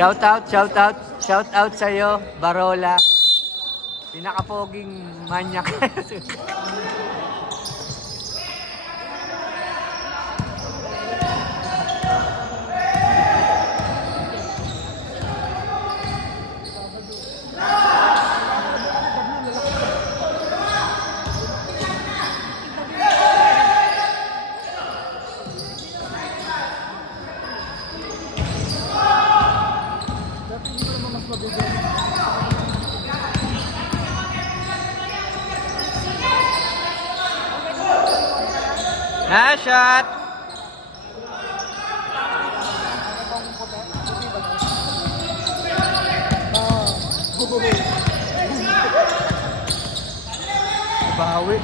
Shout out sa'yo, Barola. Pinakapoging manyak. Nice shot! Bawi.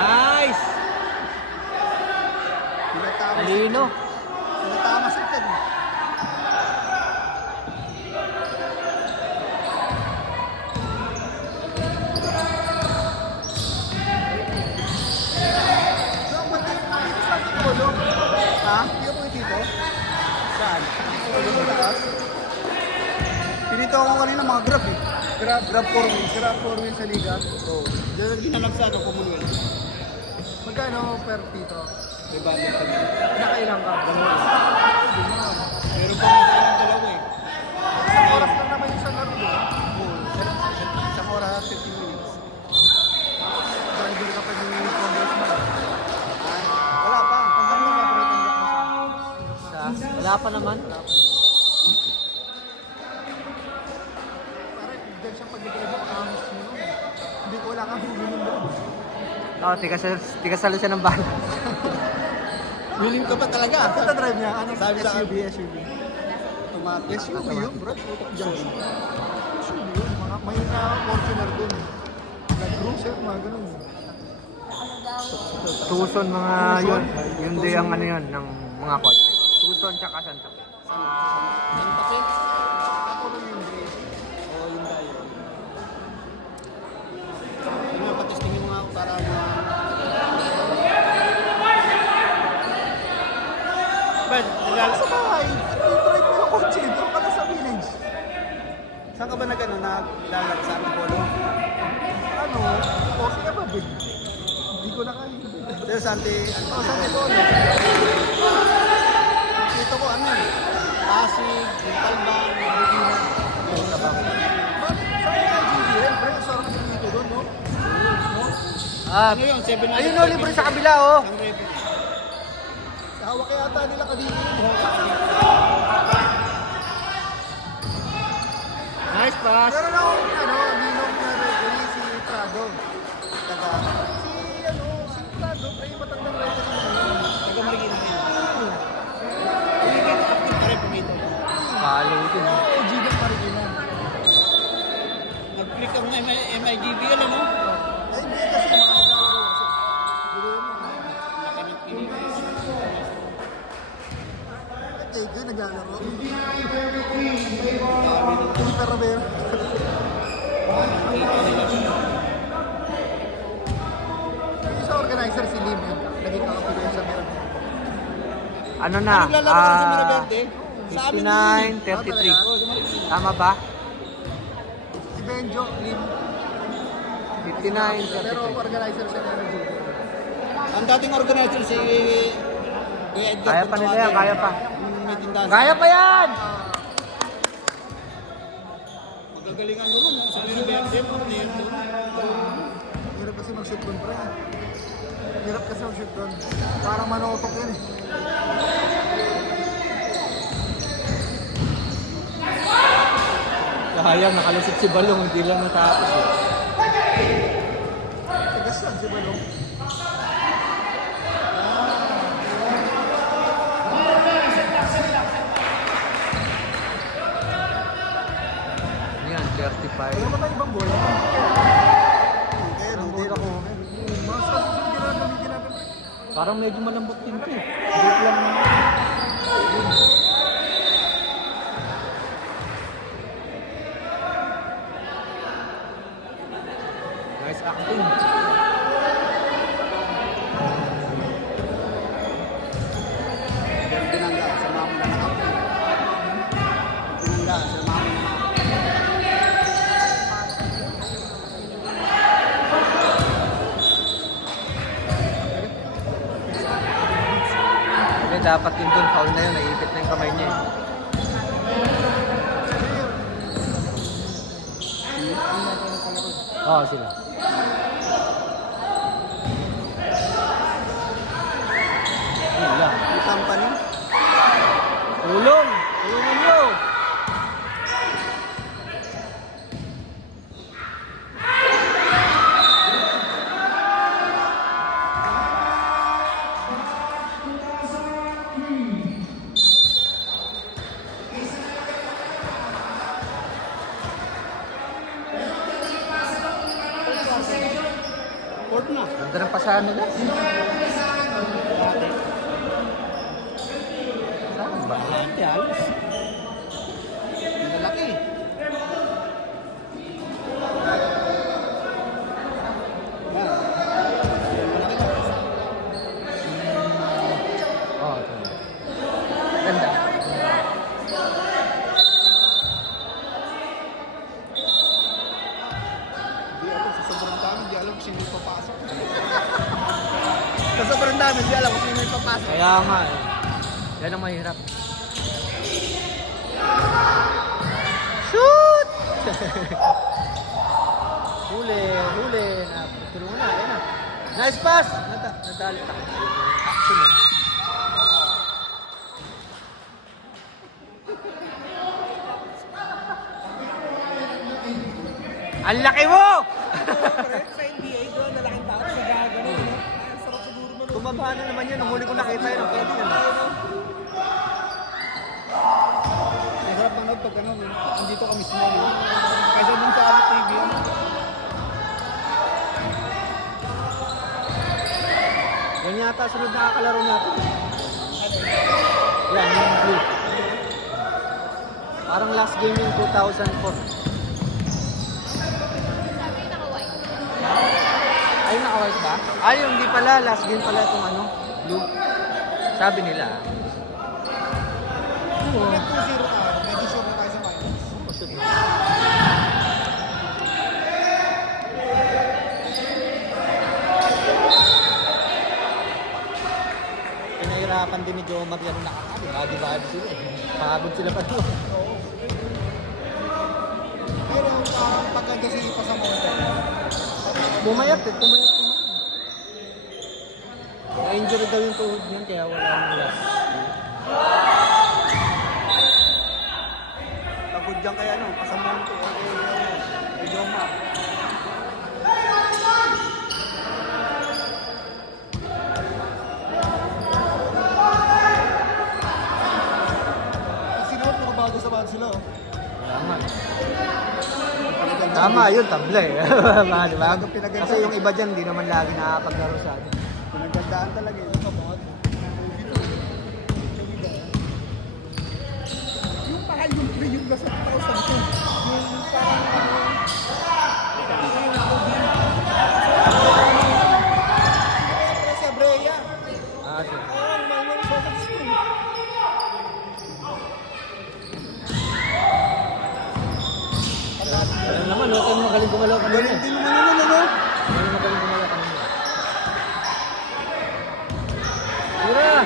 Nice! Alino. Pinatama sa ikan. Ha? Hindi ako dito? Saan? Pinito ako kanina mga grab eh. Grab 4 wheels. Grab 4 wheels sa liga. Oo. Diyan ang ginanap sa ano, Commonwealth. Magkano per dito? Diba? Nakailang ka? Meron pa rin tayong dalawa eh. Isang oras lang naman yung isang laro diba? Oo. Isang oras, 15 minutes. Driver ka pa yung congressman. Wala pa. Wala pa naman. Parang dyan siya pag-drive ako, kamis mo. Hindi ko wala kang huling doon. Oo, tigasalo siya ng bala. Huling ka ba talaga? Ito drive niya. Ano? Sabi sa SUV. Automatic. SUV yun, bro. Tutok dyan. SUV yun. May Fortuner dun. Nag-cruiser, mga ganun. Tucson mga yun. Yun din ang ano yun ng mga kotse. Tucson tsaka Santa Fe. Santa Fe? Ako rin yung Hyundai. Oo, Hyundai yun. Yung mga patistingin mo nga ako para Ben, naglalala sa bahay. I-try ko yung kotse. Doon pala sa village. Saan ka ba naglalala sa aming polo? Ano? Okay ka ba, Ben? Hindi ko na kaya. Pero Santi, ano? Santi polo. Dito ko ano eh. Pasig, Talbang, Medina. Bakit? Saan yung GBL? Pre, sarap yung dito doon, no? Ah, Ano yun? 7 ayun o, libre sa kabila oh. Hawak kaya ata nila kadito. Nice pass. Meron akong ninong na referee si Prado. Taga, si Prado, ay matandang referee na yun. Taga Marikina niya. Hindi ka na-active ka rin pumito. Follow din. Oo, Gigan Marikina. Nag-click ang MIGBL, ano? Ay, hindi kasi mga naglalaro. Siguro yun. Ito, naglalaro. Twitter na ba yun? Yung isa organizer si Lim. Naging kakapigay sa meron. Ano na? Naglalaro ka sa Mirabelde? 59-33. Tama ba? Si Benjo, Lim. 59-33. Pero organizer siya meron dito. Ang dating organizer si Kuya Edgar. Kaya pa nila yan, kaya pa. May tindahan. Kaya pa yan! Magagalingan mo nun, sa Mirabelde, player doon. Hirap kasi mag-shoot doon, pre. Hirap kasi mag-shoot doon. Parang manotok yan eh. Sayang, nakalusot si Balong, hindi lang natapos eh. Tigas yan si Balong. Yan, 35. Wala ba tayo ibang bola? Ang bola ko. Mas kasi yung ginagamitin natin. Parang medyo malambot din ito eh. Hindi lang. Nice acting. dapat yun dun, foul na yun, naiipit na yung kamay niya eh. Oo, sila. Wala. Yung company. Tulong! Tulungan nyo! Court na. Ganda ng pasahan nila. Saan ba? Hindi, alas. Ang lalaki. Yan. Malaki na. Oo, ito. Ganda. Hindi alam, sa sobrang dami, hindi alam kung sino yung papasok. Sa sobrang dami, hindi alam kung sino yung papasok. Kaya nga eh. Yan ang mahirap. Shoot! huli, huli. Tulungan na, yan na. Nice pass! Nadali ka. Action yan. Ang laki mo! Sa NBA doon, nalaking tao sa gagawin. Sarap siguro mo. Tumaba na naman yun. Ang huli ko nakita yun. Ang pwede yun. Masarap manood pag ano, andito ka mismo. Kaysa dun sa ano, TV. Yan yata sunod na kakalaro natin. Yan, yung blue. Parang last game yung 2004. Ay, naka-white ba? Ay, hindi pala. Last game pala itong ano, blue. Sabi nila. Kung 2-0 ka, medyo sure na tayo sa finals. Pinahirapan din ni Jomar yan nakakali. Bagi-bagi sila eh. Pagod sila pa doon. Pero pagkanda si Ipa sa mountain. Pumayat eh. Pumayat. Na-injury daw yung tuhod niyan kaya wala nang last. Pagod dyan kaya ano, pasamang ko. Idioma. Sinuot na bago sa bago sila. Tama. Tama yun, tabla eh. Diba? Kasi yung iba dyan, di naman lagi nakapaglaro sa atin. Pinagandaan talaga yun. Yung mahal yung free yung nasa 2,000 ko. Yung parang... Sa Brea. Ah, ito. Oo, mahal yung sa school. Alam naman, huwag kang magaling gumalaw kanina. Ganun din naman yun, ano? Huwag magaling gumalaw kanina. Tira!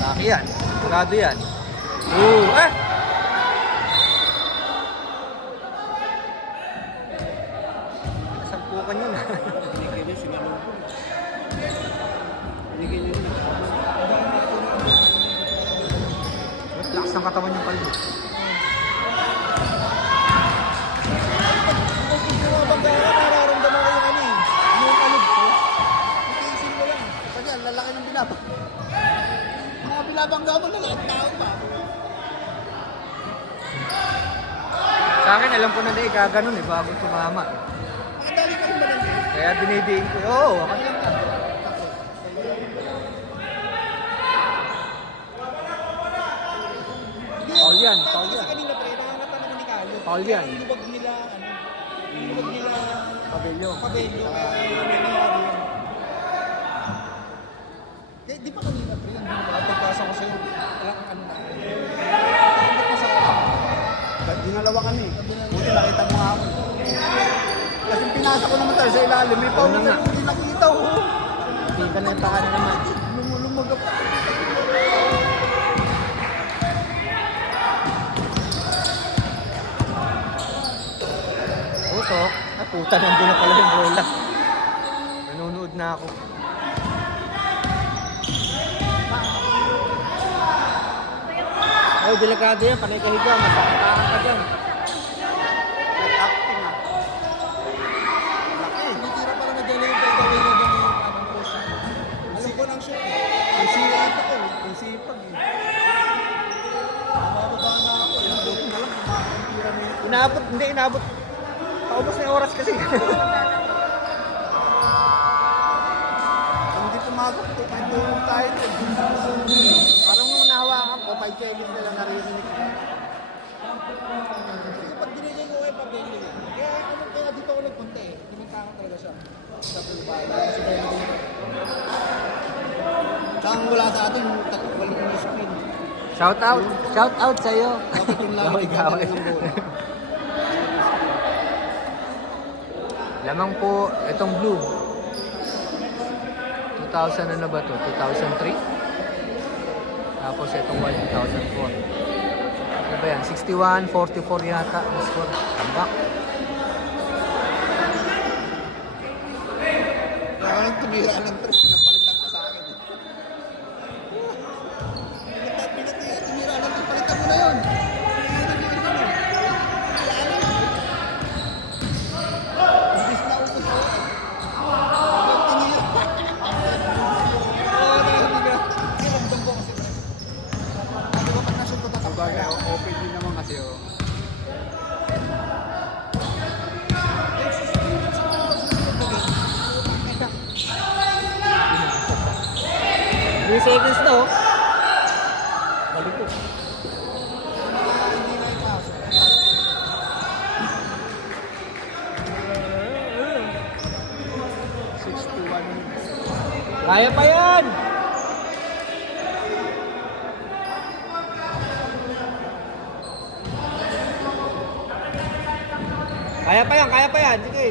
Laki yan. Sigurado yan. Eh! Nasagpukan yun. Binigyan niya, sinalong ko. Binigyan niya na. Lakas ng katawan yung kalbo. Kung bumabangga ka, nararamdaman ko yung ano eh. Yung alog ko. Itiisin mo lang. Kasi ang lalaki ng binabang. Mga binabangga mo, lalaki tao pa. Sa akin, alam ko na na gaganon eh, bago tumama. Nakadali ka rin ba lang? Kaya dinidiin ko, oo, ako lang ka. Paul yan, Paul yan. Kasi kanina pre, nakakata naman ni Carlo. Paul yan. Yung lubag nila, ano, yung lubag nila, Pabelyo. pabelyo, kaya yung nangyari yun. Di pa kanina pre, hindi mo pagpasa ko sa'yo. Wala kang ano na. Hindi pa sa dinalawa kami. Buti nakita mo nga ako. Kasi pinasa ko naman tayo sa ilalim. May paul Ano na nga? hindi nakita, oh. Hindi ka na yung paka na naman. Lumagap. Putok. Ah, puta, nandun na pala yung bola. Nanonood na ako. Oh, delikado yan. Panay kahiga. Masakitahan ka dyan. Acting, ah. Laki. Tinitira pa lang na dyan yung takeaway na dyan yung anong post. Alam ko ng shoot eh. Ang sipag ako, eh. Ang sipag, eh. Mababa na ako. Buti na lang, kumakatira na yun. Inabot. Hindi, inabot. Paubos na yung oras kasi. Kung hindi pumagot, kahit tulong tayo. Parang nung nahawakan ko, 5 seconds na lang naririnig ko. Kasi pag dinigay ko eh, pag dinigay. Kaya dito ako nagpunta eh. Tinitara talaga siya. Sa Bulbay. Kasi kaya naging Tsaka wala sa atin, walang yung screen. Shout out. Shout out sa'yo. Bakit yung lang Gawin, nagdadala gawin. ng bola? Lamang po itong blue. 2000 ano ba to? 2003? Tapos itong white 2004. Ano ba yan? 61-44 yata ang score. Tambak. Kaya nang tumira ng tres, pinapalitan ka sa akin. Tumira ng tres, palitan mo na yun. Imbis na utos ko. Hanggang tinira. Oo, nakahiga. Ramdam ko kasi. Sabi ko, pag nashoot ko tatapos. Open din naman kasi, oh. 3 seconds na oh. Balik ko. Hindi na ipasok. Kaya pa yan! Kaya pa yan, kaya pa yan. Sige.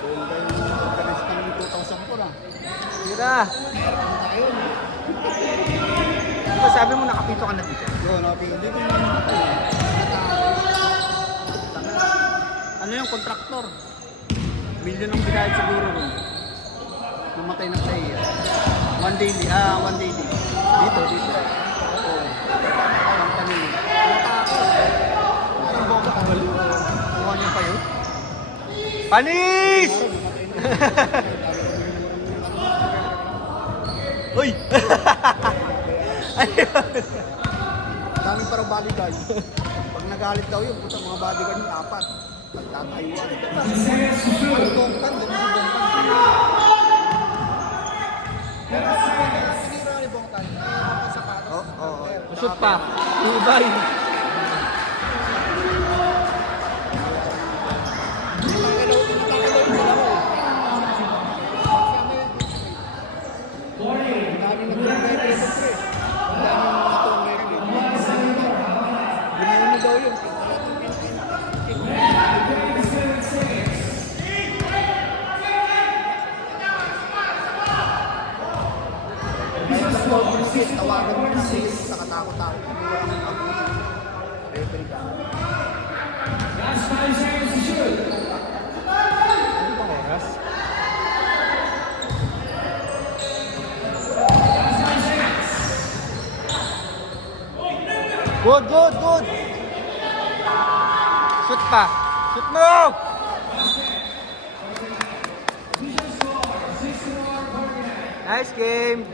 Ganda yung pagkalis ng 2004, ah. Tira. Ano tayo? Diba sabi mo nakapito ka na dito? Yun, okay. Hindi ko naman ito. Ano yung kontraktor? Milyon ang binayad siguro ron. Namatay na siya eh. One daily. Dito. Oo. Company. Natakot. Ang boko ka baliw. Kuha niya pa yun. Panis! Uy! Ayun! Dami parang bodyguard. Pag nagalit daw yun, puta mga bodyguard yung apat. Pagtatayuan. Ano Bongtan? Dami si Bongtan. Pero tinira ni Bongtan. May sapatos. Oo. Shoot pa. Tubay. Tawagan mo na sa katakot-takot. Walang abutin. Referee ka. Ano bang oras? Good. Shoot pa. Shoot mo! Nice game.